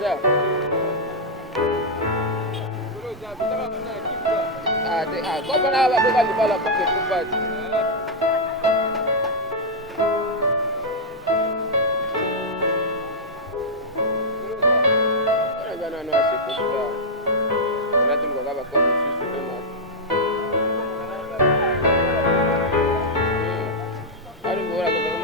Sawa. Kwa maana hapa beba libala kwa kupata. Jana na siku. Ndio tukakaba kwa sisi kama. Hadi bora kama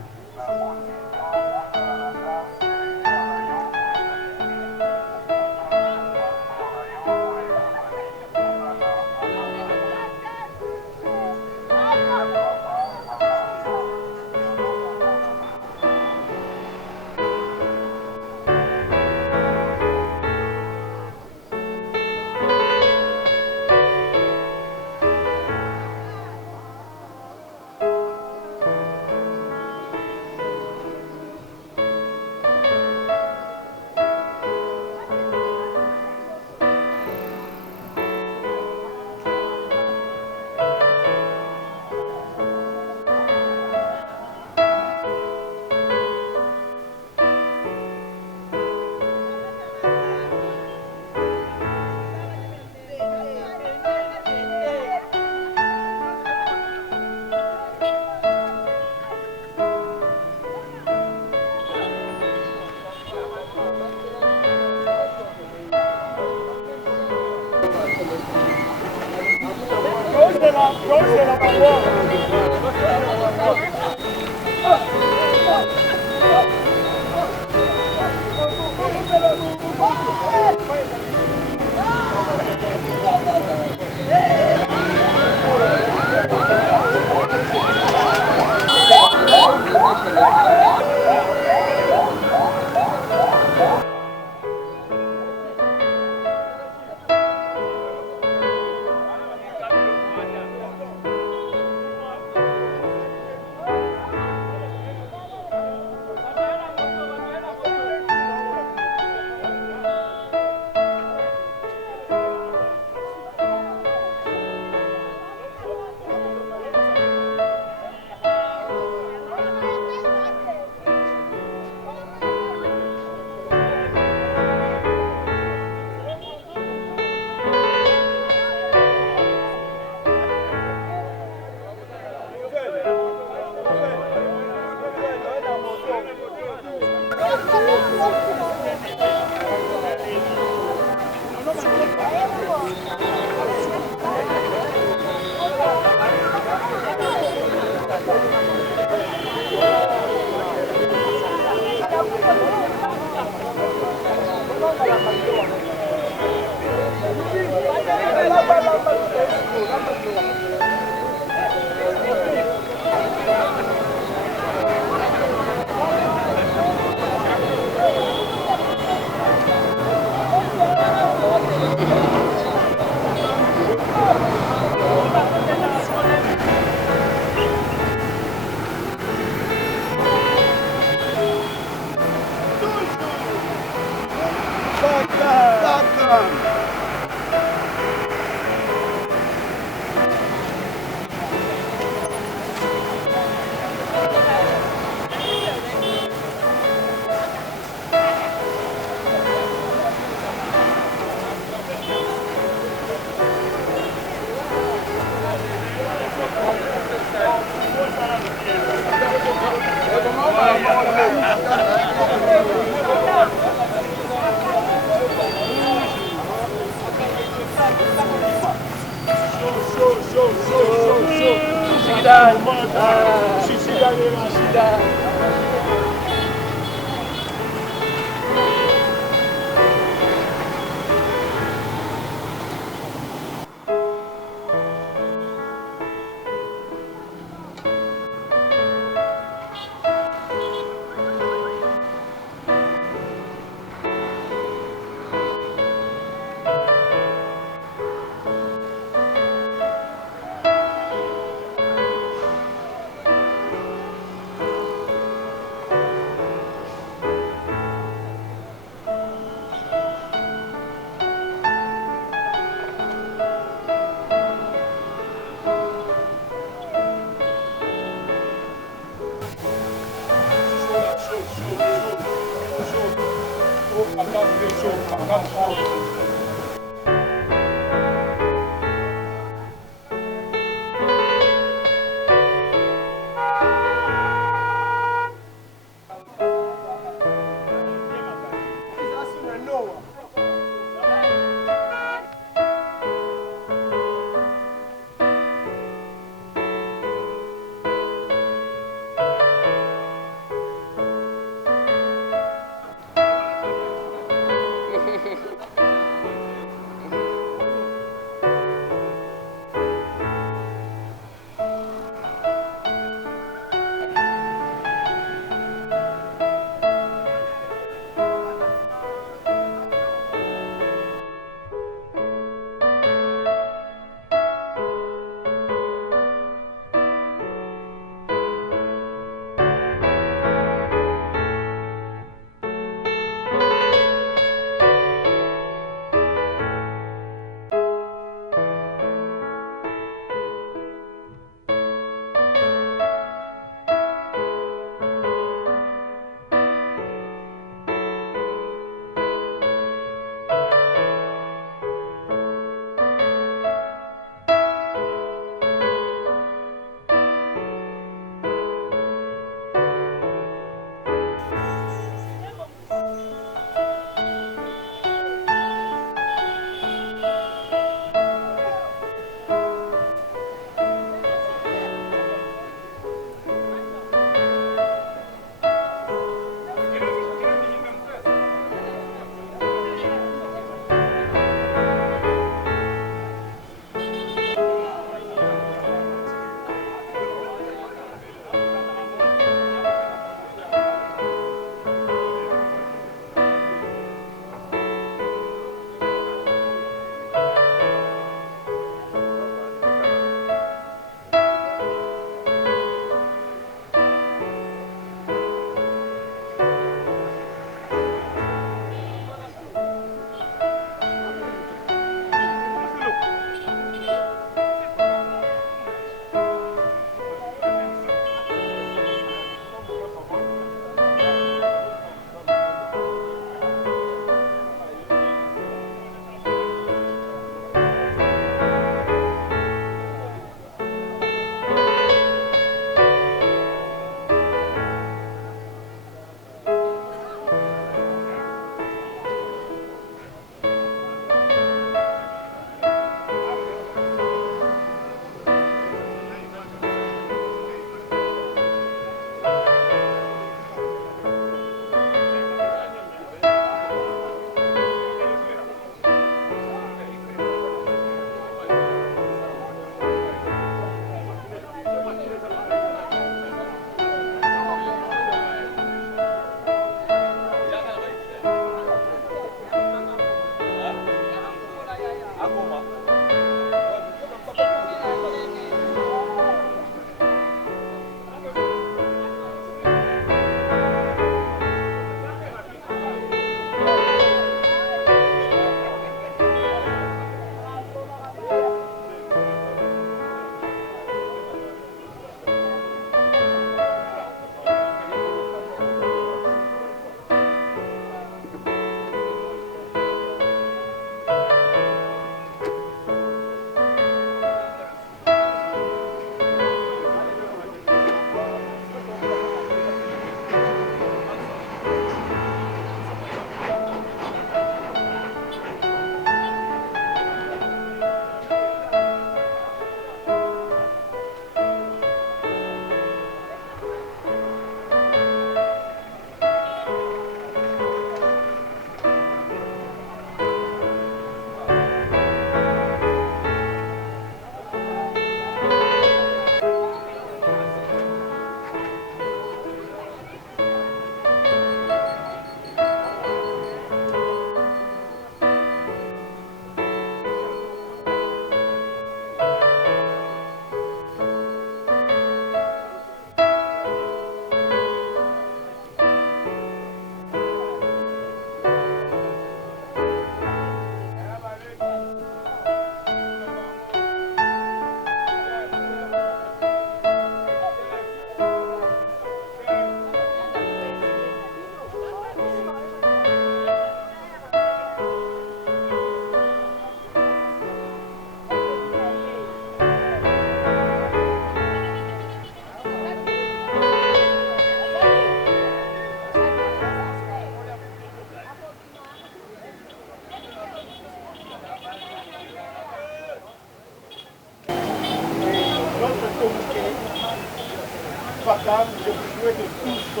FACAM, je vous souhaite tous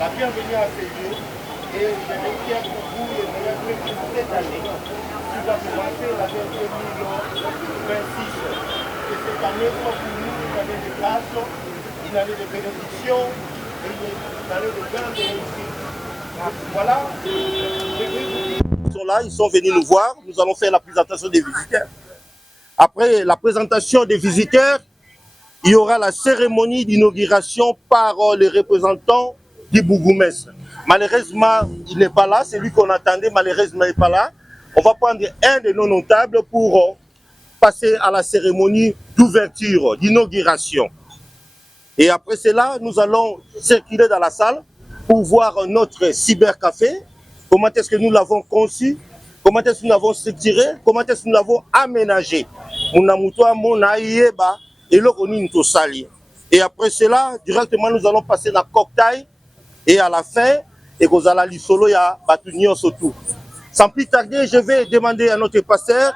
la bienvenue à ces lieux et je requiers pour vous les meilleurs vœux pour cette année qui va commencer l'année 2026. Que cette année soit pour nous une année de grâce, une année de bénédiction et une année de grande réussite. Voilà, je vais vous dire. Ils sont là, ils sont venus nous voir, nous allons faire la présentation des visiteurs. Après la présentation des visiteurs, il y aura la cérémonie d'inauguration par les représentants du bourgmestre. Malheureusement, il n'est pas là, c'est lui qu'on attendait, malheureusement, il n'est pas là. On va prendre un de nos notables pour passer à la cérémonie d'ouverture, d'inauguration. Et après cela, nous allons circuler dans la salle pour voir notre cybercafé, comment est-ce que nous l'avons conçu, comment est-ce que nous l'avons structuré, comment est-ce que nous l'avons aménagé. Et après cela, directement, nous allons passer la cocktail et à la fin, et vous allez solo ya batunion surtout. Sans plus tarder, je vais demander à notre pasteur,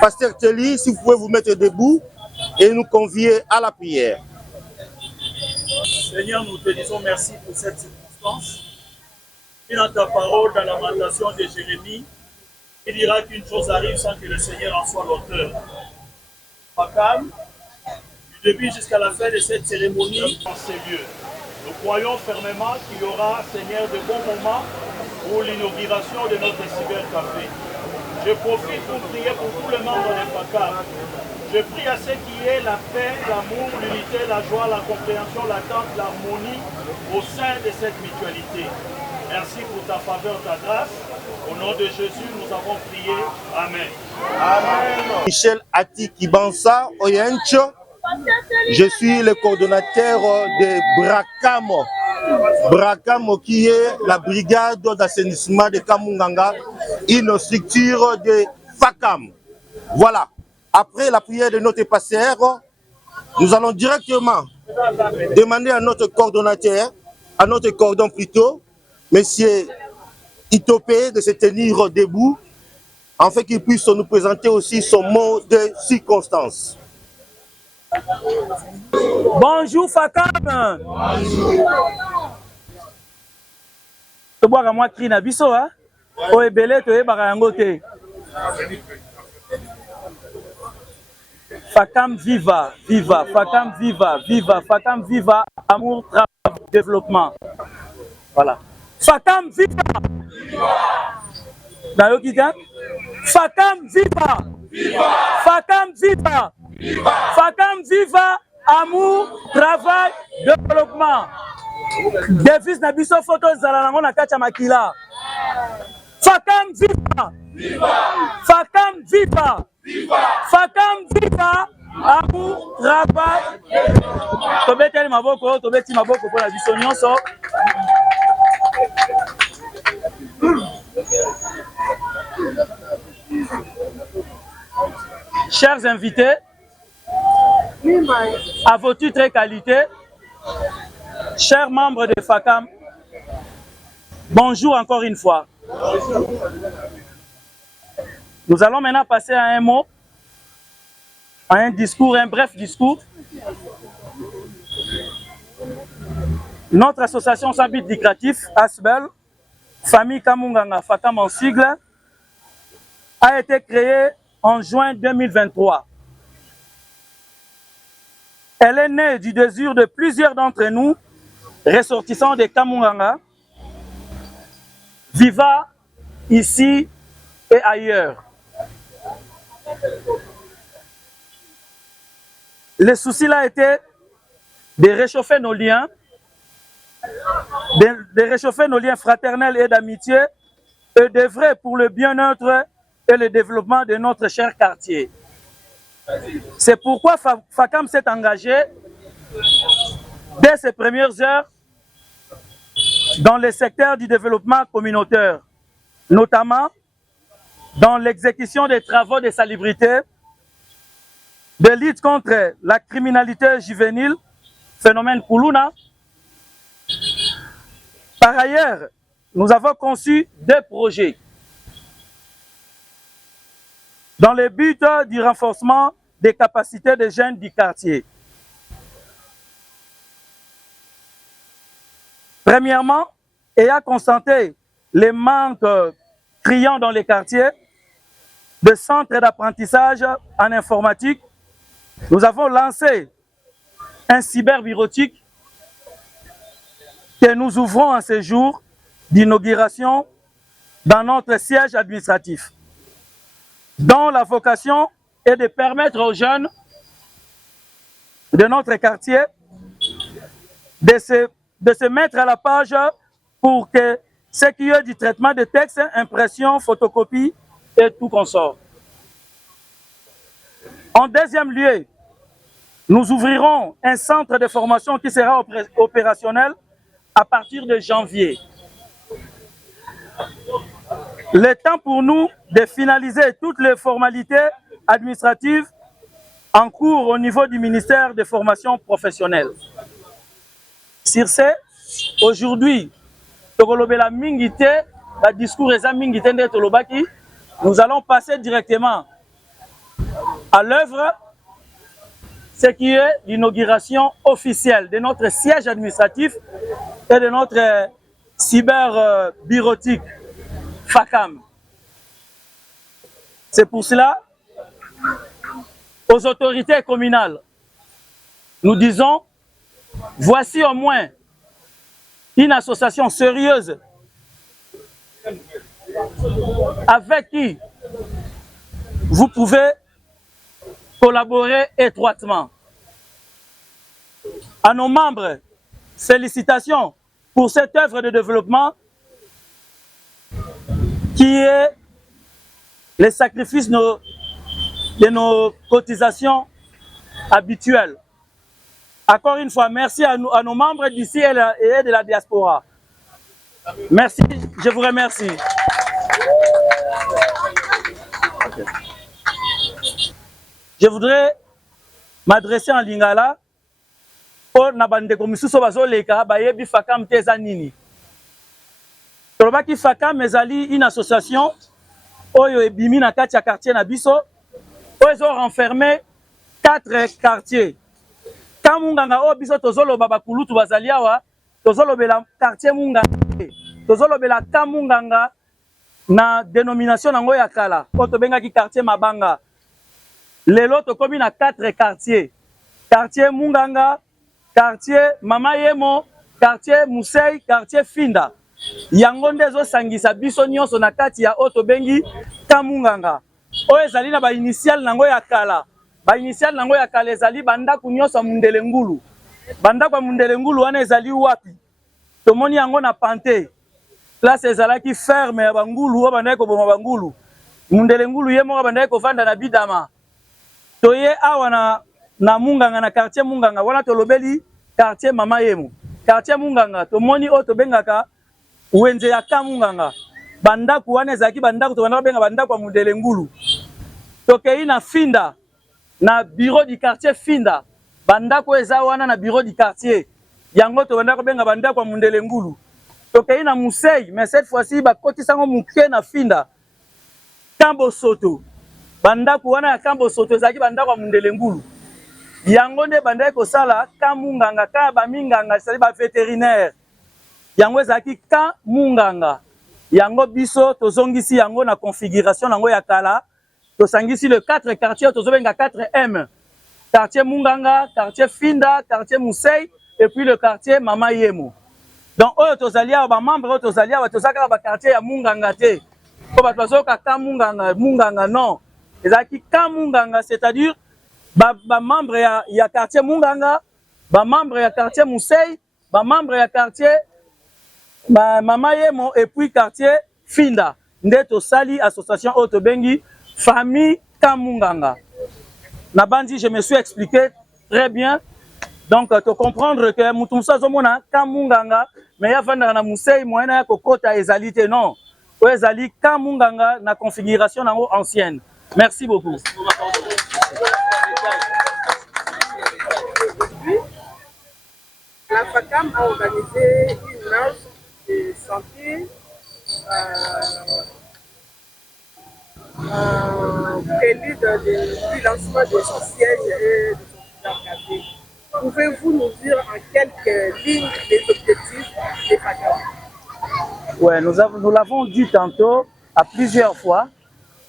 pasteur Telly, si vous pouvez vous mettre debout et nous convier à la prière. Seigneur, nous te disons merci pour cette circonstance. Et dans ta parole, dans la lamentation de Jérémie, il dira qu'une chose arrive sans que le Seigneur en soit l'auteur. FACAM, du début jusqu'à la fin de cette cérémonie, dans ces lieux. Nous croyons fermement qu'il y aura, Seigneur, de bons moments pour l'inauguration de notre cybercafé. Je profite pour prier pour tous les membres de FACAM. Je prie à ceux qui aient la paix, l'amour, l'unité, la joie, la compréhension, l'attente, l'harmonie au sein de cette mutualité. Merci pour ta faveur, ta grâce. Au nom de Jésus, nous avons prié. Amen. Amen. Michel Ati Kibansa Oyencho. Je suis le coordonnateur de Brakamo. Brakamo qui est la brigade d'assainissement de Kamunganga, une structure de FACAM. Voilà. Après la prière de notre pasteur, nous allons directement demander à notre coordonnateur, à notre cordon plutôt, monsieur Itopé, de se tenir debout, afin qu'il puisse nous présenter aussi son mot de circonstance. Bonjour FACAM. Bonjour. Moi crie na biso hein. O ebele to yebaka yango te. FACAM viva, viva, FACAM viva, viva, FACAM viva, amour, travail, développement. Voilà. FACAM viva. Nayoki ka? FACAM viva. FACAM viva. FACAM viva, amour, travail, développement. Devise na biso photo zala nango na kati ya makila. FACAM viva. FACAM viva. FACAM viva, amour, travail. Tobeteli maboko, tobeti maboko pour la biso nyonso. Chers invités, à vos titres et qualités, chers membres de FACAM, bonjour encore une fois. Nous allons maintenant passer à un mot, à un discours, un bref discours. Notre association sans but lucratif, ASBEL, Famille Kamunganga FACAM en sigle, a été créée en juin 2023. Elle est née du désir de plusieurs d'entre nous, ressortissants de Kamunganga, vivant ici et ailleurs. Le souci là était de réchauffer nos liens, de réchauffer nos liens fraternels et d'amitié et d'œuvrer pour le bien-être et le développement de notre cher quartier. C'est pourquoi FACAM s'est engagé dès ses premières heures dans le secteur du développement communautaire, notamment dans l'exécution des travaux de salubrité, de lutte contre la criminalité juvénile, phénomène Kuluna. Par ailleurs, nous avons conçu deux projets dans le but du renforcement des capacités des jeunes du quartier. Premièrement, ayant constaté les manques criants dans les quartiers, de centres d'apprentissage en informatique, nous avons lancé un cyberbureautique que nous ouvrons en ce jour d'inauguration dans notre siège administratif, dont la vocation est de permettre aux jeunes de notre quartier de se mettre à la page pour que ce qui est du traitement de texte, impression, photocopie et tout consort. En deuxième lieu, nous ouvrirons un centre de formation qui sera opérationnel à partir de janvier. Le temps pour nous de finaliser toutes les formalités administratives en cours au niveau du ministère de formation professionnelle. Sur ce, aujourd'hui, nous allons passer directement à l'œuvre, ce qui est l'inauguration officielle de notre siège administratif et de notre cyberbureautique FACAM. C'est pour cela, aux autorités communales, nous disons, voici au moins une association sérieuse avec qui vous pouvez collaborer étroitement. À nos membres, félicitations pour cette œuvre de développement qui est le sacrifice de nos cotisations habituelles. Encore une fois, merci à nos membres d'ici et de la diaspora. Merci, je vous remercie. Okay. Je voudrais m'adresser en lingala pour nabandeko misusu bazoleka bayebi FACAM teza nini. Tolobaki FACAM ezali une association oyo ebimi na kati ya quartier na biso oyo ezo renfermer 4 quartiers. Kamunganga o biso tozoloba bakulutu bazali awa tozolobela quartier Munganga tozolobela Kamunganga na dénomination nango ya kala o tobengaki quartier Mabanga. Lelo tokomi na 4 quartiers. Quartier Munganga, quartier Mama Yemo, quartier Musei, quartier Finda. Yango nde ezosangisa biso nyonso na kati ya o tobengi Kamunganga. Oyo ezali na ba initial nango ya kala. Ba initial nango ya kala ezali bandako nyonso Mundele Ngulu. Bandako ya Mundele Ngulu wana ezali wapi? Tomoni yango na Pante. Place ezalaki ferme ya bangulu o bandako boma bangulu. Mundele Ngulu ye moko bandako kovanda na Bidama. Toye awa na Munganga na quartier Munganga wana tolobeli quartier Mama Yemo. Quartier Munganga tomoni o tobengaka wenze ya Kamunganga. Bandako wana ezalaki bandako to bandako benga bandako ya Mundele Ngulu. Tokei na Finda na bureau du quartier Finda. Bandako eza wana na bureau du quartier. Yango to bandako benga bandako ya Mundele Ngulu. Tokei na Musei, mais cette fois-ci bakotisango muke na Finda. Kambo Soto. Bandako wana ya Kambo Soto ezalaki bandako ya Mundele Ngulu. Yango nde bandako kosala Kamunganga ka baminganga sali ba vétérinaire. Yango ezalaki Kamunganga. Yango biso tozongisi yango na configuration nango ya kala. Tosangisi le 4 quartiers tozobenga 4M. Quartier Munganga, quartier Finda, quartier Musei et puis le quartier Mama Yemo. Donc oyo tozalia ba membre oyo tozalia tozaka ba quartier ya Munganga te. Ko ba tozoka Kamunganga, Munganga non. Ezalaki Kamunganga, c'est-à-dire ba membre ya quartier Munganga, ba membre ya quartier Musei, ba membre ya quartier Mama Yemo et puis quartier Finda. Nde tosali association oyo bengi famille Kamunganga. Nabandi, je me suis expliqué très bien. Donc, tu comprendre que Moutoumsa Zomona Kamunganga, mais il y a Vandana Musei, moyen ya kokota ezalité non. Ou ezali Kamunganga na configuration ancienne. Merci beaucoup. La FACAM a organisé une marche de santé prélude du lancement de son siège et de son quartier. Pouvez-vous nous dire en quelques lignes les objectifs et FACAM? Ouais, nous l'avons dit tantôt à plusieurs fois.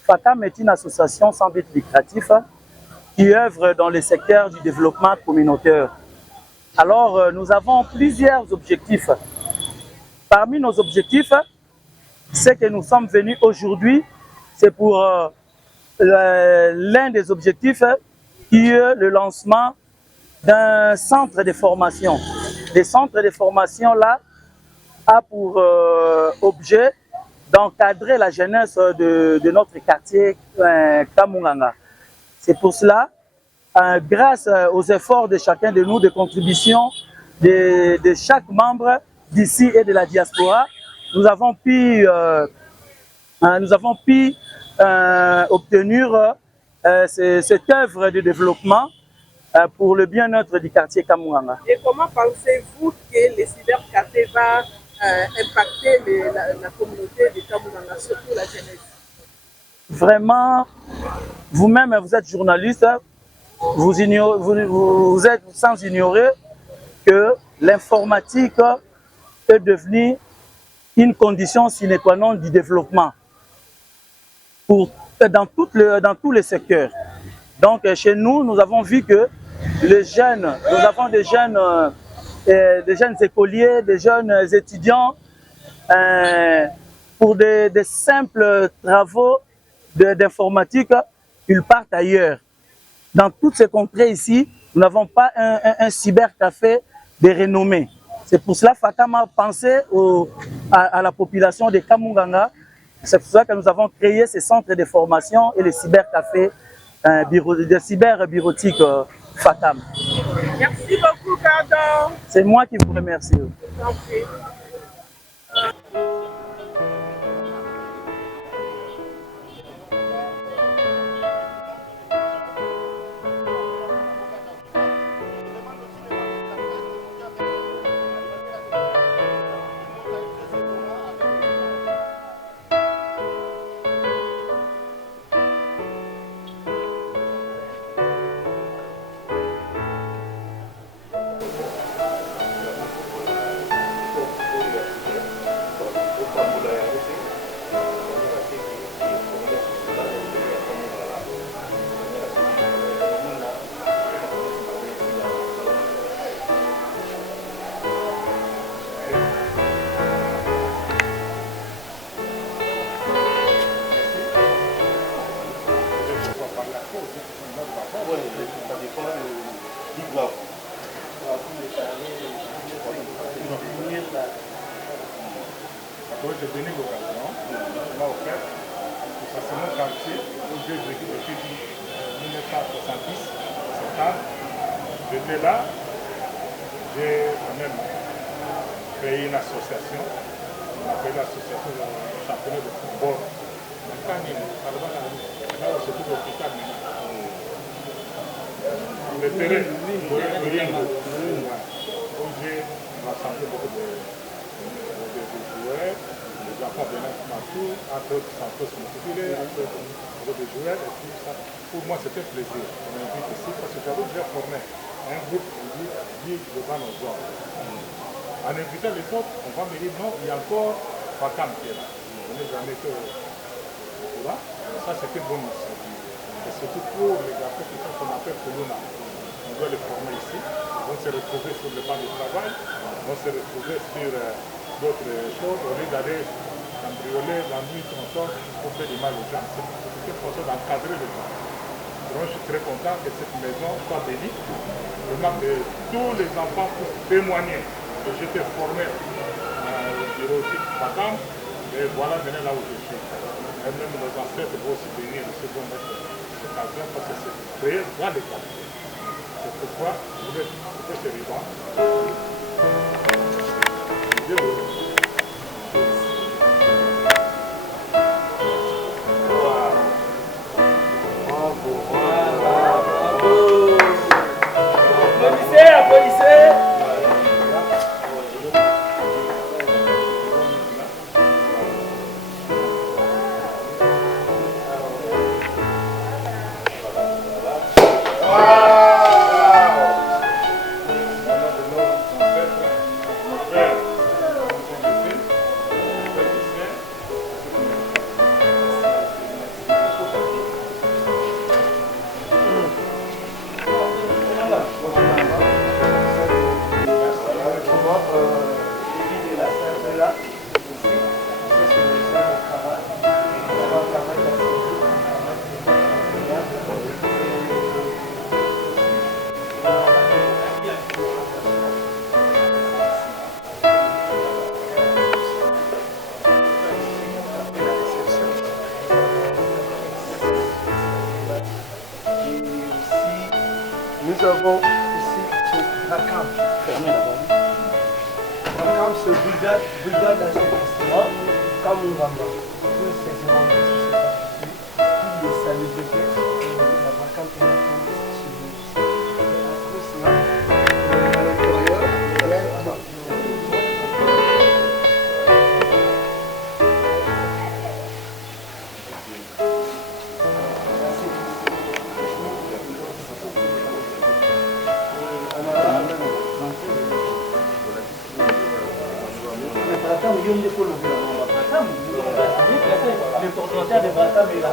FACAM est une association sans but lucratif qui œuvre dans le secteur du développement communautaire. Alors, nous avons plusieurs objectifs. Parmi nos objectifs, ce que nous sommes venus aujourd'hui, c'est pour l'un des objectifs qui est le lancement d'un centre de formation. Le centre de formation là a pour objet d'encadrer la jeunesse de notre quartier Kamunganga. C'est pour cela, grâce aux efforts de chacun de nous, de contribution de chaque membre d'ici et de la diaspora, nous avons pu obtenir cette œuvre de développement pour le bien-être du quartier Kamunganga. Et comment pensez-vous que le cybercafé va impacter la communauté de Kamunganga, surtout la jeunesse? Vraiment, vous-même, vous êtes journaliste, vous êtes sans ignorer que l'informatique est devenue une condition sine qua non du développement dans tous les secteurs. Donc chez nous, nous avons vu que les jeunes, nous avons des jeunes écoliers, des jeunes étudiants, pour des simples travaux d'informatique, ils partent ailleurs. Dans toutes ces contrées ici, nous n'avons pas un cybercafé de renommée. C'est pour cela que FACAM a pensé à la population de Kamunganga. C'est pour cela que nous avons créé ces centres de formation et les cybercafés, de cyberbureautique FACAM. Merci beaucoup, Pardon. C'est moi qui vous remercie. Merci. Donc j'ai donné l'occasion, m'a offert, parce que c'est mon quartier où j'ai vécu depuis 1966, septembre. J'étais là, j'ai quand même créé une association, on appelle l'association de championnat de football. Là où c'est tout l'hôpital maintenant. Le terrain, où j'ai rassemblé beaucoup de joueurs, les enfants venaient partout, entre autres Santos Moussoufile, entre autres des joueurs, et puis ça, pour moi c'était un plaisir. On m'invite ici parce que j'avais déjà formé un groupe qui dit devant nos hommes. En invitant les autres, on va me dire non, il y a encore FACAM qui est là. On n'est jamais que là. Ça c'était bon aussi. Et surtout pour les garçons qui sont qu'on appelle Colonna. On doit les former ici. On s'est retrouvés sur le banc de travail, on s'est retrouvés sur d'autres choses, au lieu d'aller cambrioler la nuit consort pour faire du mal aux gens. C'est une façon d'encadrer les gens. Donc je suis très content que cette maison soit bénie. Vraiment que tous les enfants puissent témoigner que j'étais formé au bureau de FACAM, et voilà, venez là où je suis. Et même nos ancêtres vont aussi bénir de ce bon maître de occasion parce que c'est créé dans les quartiers. C'est pourquoi je voulais couper ce ruban. Nous avons ici ce Rakam. Rakam, c'est brigade d'assainissement, Kamungamba. Tous ces événements qui se passent ici, toutes les salubrités, la Rakam est là. Après cela, à l'intérieur, le coordonnateur de Bratam est là.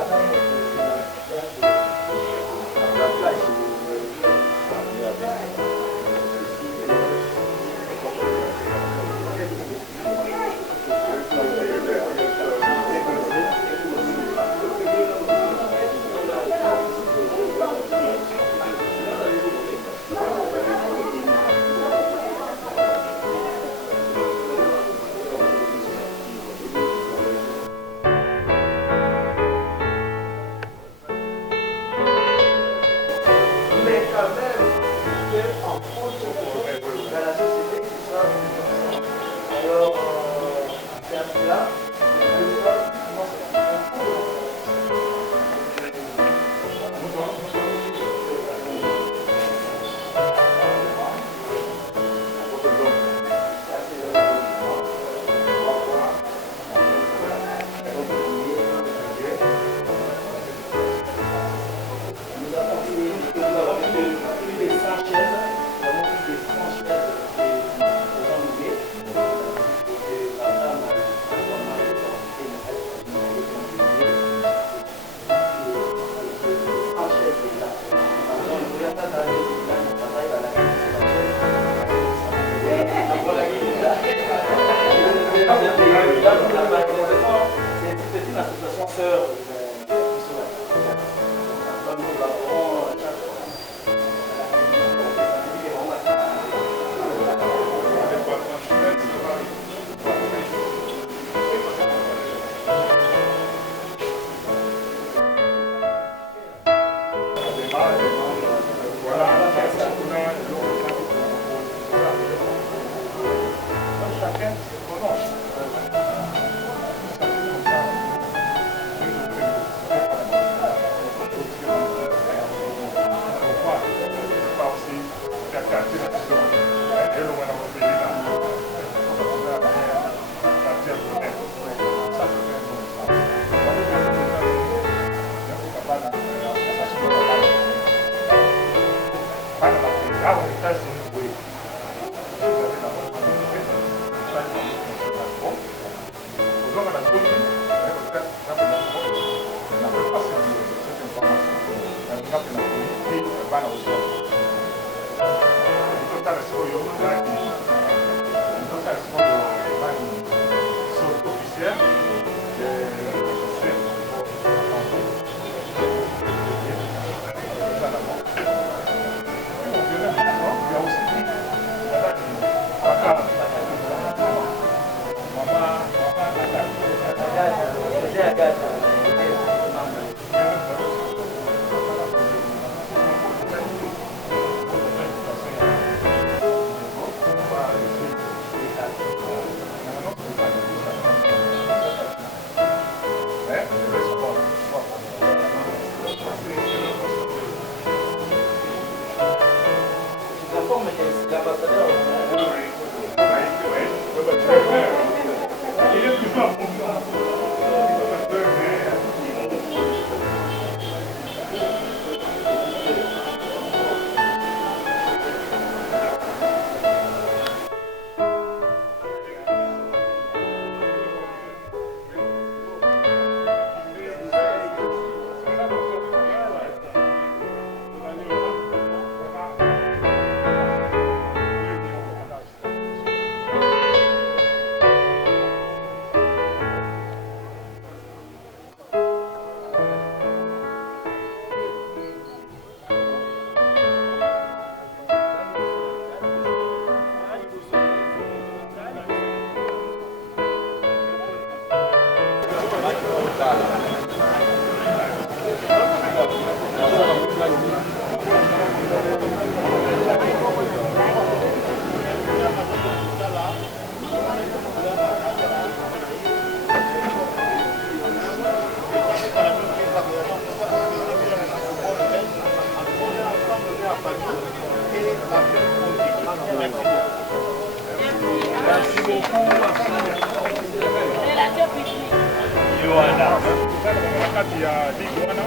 ya ligue wana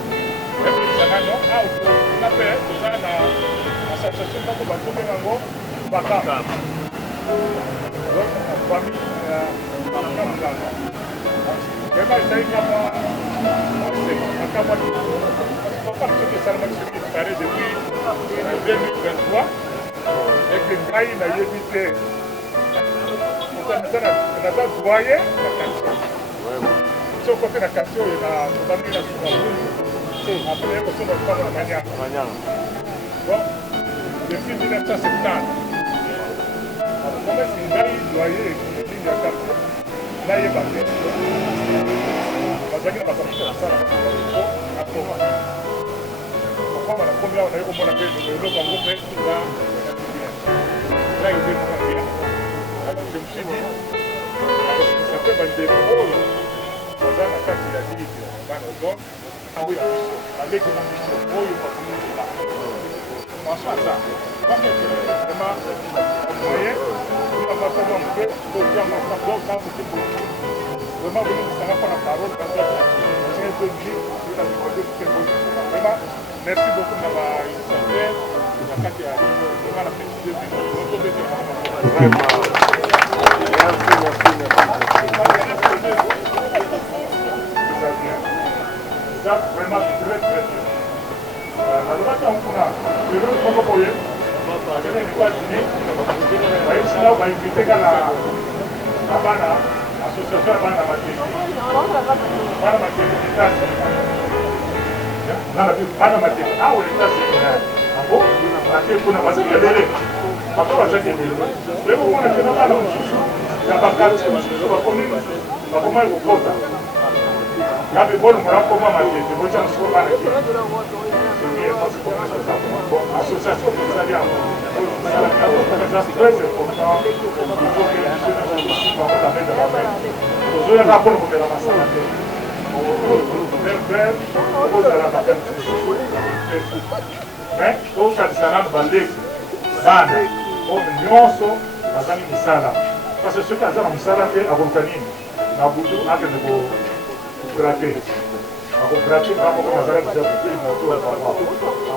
epelisangano awa na mpe toza na association moko bazobenga yango bakam donc famille bakamulanga vraiment ezali kama makamwa bakam soki esalamaki soki pare depuis 2023 eke ngai nayebi te naza doyen na quartier so kote na quartier oyo tobandi na sukaulu après kosomba lupango na manyanga bon depuis 1970 akomesi ngai doyen ekini ya quartier nayeba te bazalaki na bakamisa kosala akoma akoma na komi awa naye komona mpe eloko yango mpe nga là il est moins bien. Alors je me suis dit, ça peut vendre oyo dans la carte de la ligue, dans le don, ah oui, avec une ambition, oyo pour nous là. Franchement ça, parce que vraiment moyen, on va pas voir que pour dire ma femme donc ça c'est pour vraiment vous ça va pas la parole dans ça. C'est un peu dit, je vais vous dire que vraiment merci beaucoup de m'avoir initié. La carte de la ligue, vraiment la précision de vraiment très très bien. La loi qui est le propos pour eux, va inviter la association parce que ce qui a dans le salon est à Volcanine, à Boudou, à Kenebo, gratter. À vous gratter, à vous gratter, à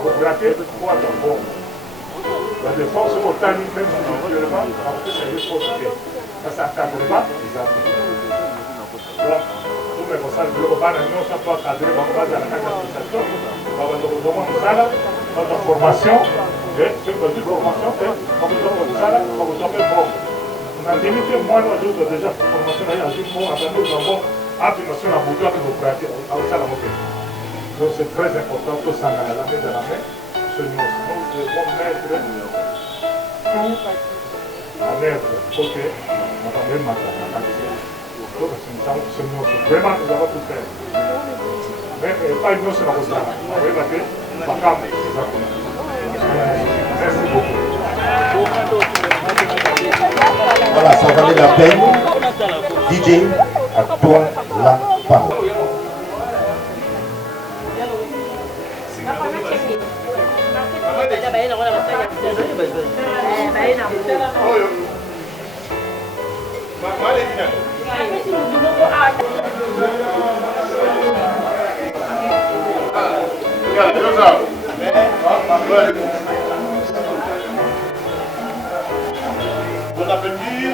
vous gratter, pour être bon. La défense au timing, même si actuellement, à vous faire des choses. Ça, ça cadre pas, donc, tout le monde, ça, le global, nous, ça peut cadrer, on va dans la association, on va demander ça, notre formation, et ce que dit formation, on vous donne ça, on vous donne bon. On a limité moins de jours déjà pour formation, il y a un jour, à nous avons application à Boudou, à nos pratiques, à ça la montée. Donc c'est très important que ça aille la main dans la main, ce nous devons mettre tout en œuvre pour que on va même maintenant la quantité. Donc c'est nous, vraiment nous avons tout fait. Mais pas une notion à vous dire, on va évacuer, pas comme merci beaucoup. Voilà, ça valait la peine. DJ, à toi la parole. Bon appétit.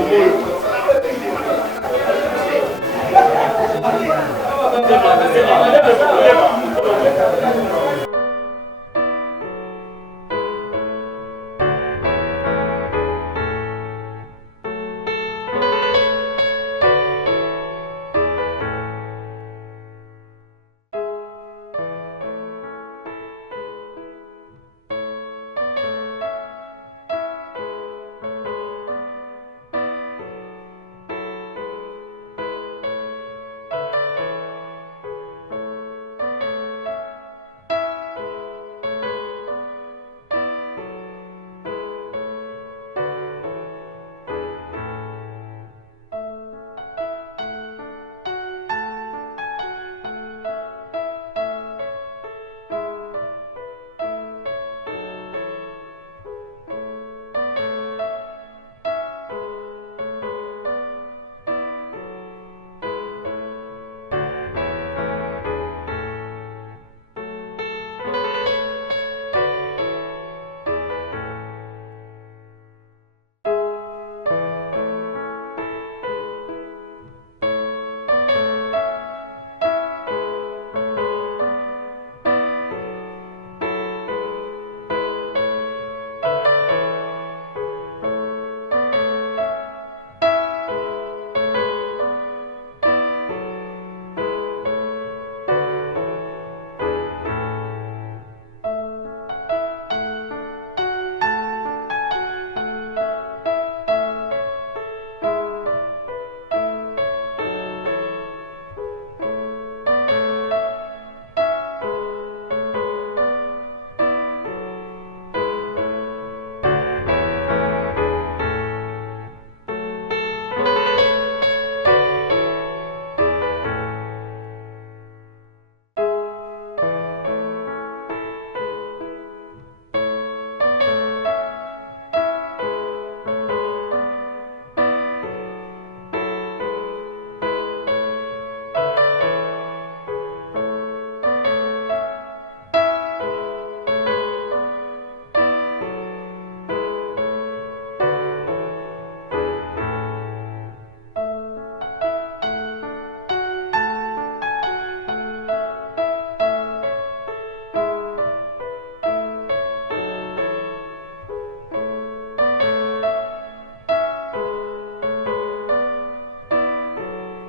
Merci.